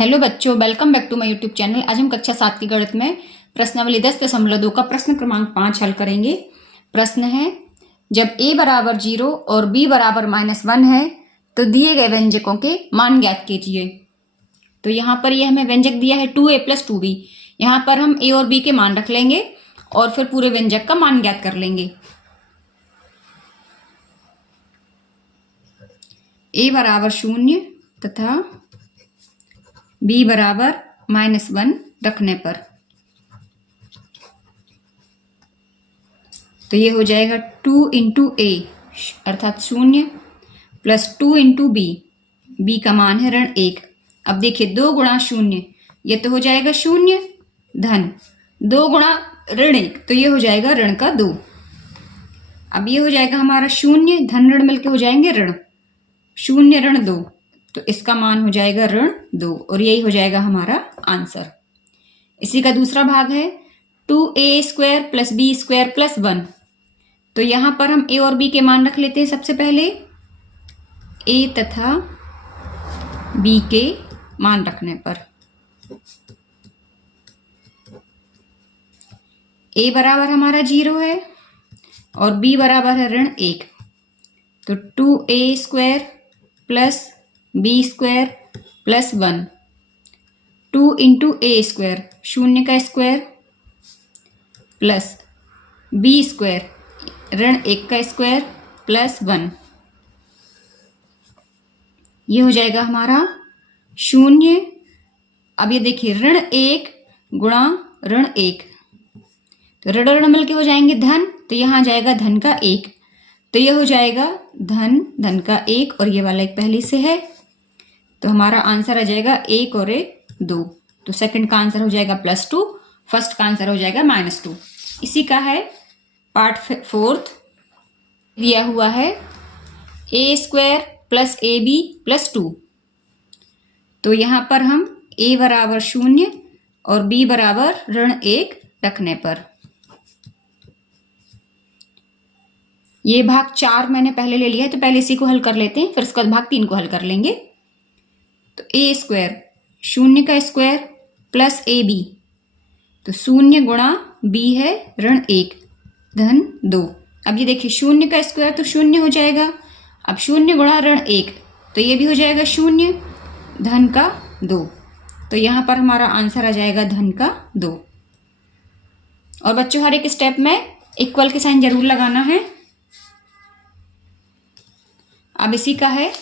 Hello बच्चों, welcome back to my YouTube channel. आज हम कक्षा 7 की गणित में प्रश्नावली 10.2 का प्रश्न क्रमांक 5 हल करेंगे। प्रश्न है, जब a बराबर 0 और b बराबर -1 है तो दिए गए व्यंजकों के मान ज्ञात कीजिए। तो यहाँ पर यह हमें व्यंजक दिया है 2a + 2b। यहाँ पर हम a और b के मान रख लेंगे और फिर पूरे व्यंजक का मान ज्ञात कर लेंगे। a बराबर 0 तथा b बराबर -1 रखने पर तो ये हो जाएगा 2 × a अर्थात 0 प्लस 2 × b। b का मान है ऋण 1। अब देखिए 2 × 0 ये तो हो जाएगा 0 धन 2 × ऋण 1 तो ये हो जाएगा ऋण का 2। अब ये हो जाएगा हमारा 0 धन ऋण मिलके हो जाएंगे ऋण 0 ऋण 2 तो इसका मान हो जाएगा ऋण 2 और यही हो जाएगा हमारा आंसर। इसी का दूसरा भाग है 2a² + b² + 1। तो यहां पर हम a और b के मान रख लेते हैं। सबसे पहले a तथा b के मान रखने पर a बराबर हमारा 0 है और b बराबर है ऋण 1। तो 2a² + b² + 1 2 × a² 0 का स्क्वायर प्लस b² ऋण 1 का स्क्वायर प्लस 1 ये हो जाएगा हमारा 0। अब ये देखिए ऋण 1 गुणा ऋण 1 तो ऋण ऋण मिलके हो जाएंगे धन तो यहाँ जाएगा धन का 1 तो ये हो जाएगा धन का 1 और ये वाला एक पहले से है तो हमारा आंसर आ जाएगा 1 और 1 2। तो सेकंड का आंसर हो जाएगा +2, फर्स्ट का आंसर हो जाएगा -2। इसी का है पार्ट 4 दिया हुआ है a² + ab + 2। तो यहाँ पर हम a बराबर 0 और b बराबर ऋण 1 रखने पर ये भाग 4 मैंने पहले ले लिया है तो पहले इसी को हल कर लेते हैं, फिर उसके बाद भाग 3 को हल कर लेंगे। तो a² 0 का स्क्वायर प्लस ab तो 0 गुणा b है ऋण 1 धन 2। अब ये देखिए 0 का स्क्वायर तो 0 हो जाएगा। अब 0 गुणा ऋण 1 तो ये भी हो जाएगा 0 धन का 2। तो यहाँ पर हमारा आंसर आ जाएगा धन का 2। और बच्चों हर एक स्टेप में इक्वल के साइन जरूर लगाना है। अब इसी का है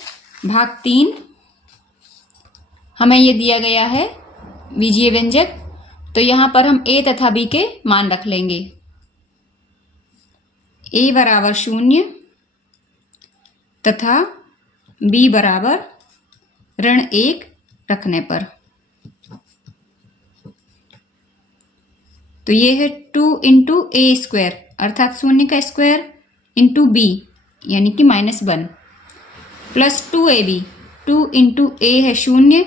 भाग 3। हमें ये दिया गया है बीजीय व्यंजक तो यहाँ पर हम a तथा b के मान रख लेंगे। a बराबर 0 तथा b बराबर ऋण 1 रखने पर तो ये है 2 × a² अर्थात 0 का स्क्वायर इंटू b यानी कि -1 प्लस 2ab 2 × a है 0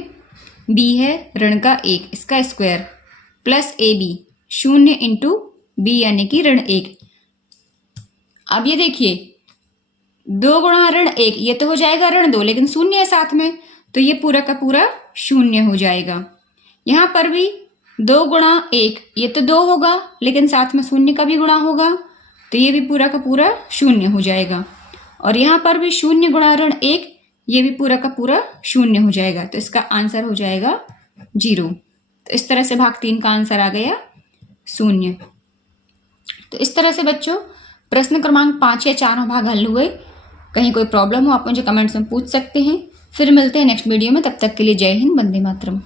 b है ऋण का 1 इसका स्क्वायर प्लस ab 0 × b यानी कि ऋण 1। अब ये देखिए 2 गुणा ऋण 1 ये तो हो जाएगा ऋण 2 लेकिन 0 है साथ में तो ये पूरा का पूरा 0 हो जाएगा। यहाँ पर भी 2 गुणा 1 ये तो 2 होगा लेकिन साथ में 0 का भी गुणा होगा तो ये भी पूरा का पूरा 0 हो जाएगा। और यहाँ पर भी 0 गुणा ऋण 1 ये भी पूरा का पूरा 0 हो जाएगा तो इसका आंसर हो जाएगा 0। तो इस तरह से भाग 3 का आंसर आ गया 0। तो इस तरह से बच्चों प्रश्न क्रमांक 5 या 4 भाग हल हुए। कहीं कोई प्रॉब्लम हो आप मुझे कमेंट्स में पूछ सकते हैं। फिर मिलते हैं नेक्स्ट वीडियो में, तब तक के लिए जय हिंद, वंदे मातरम।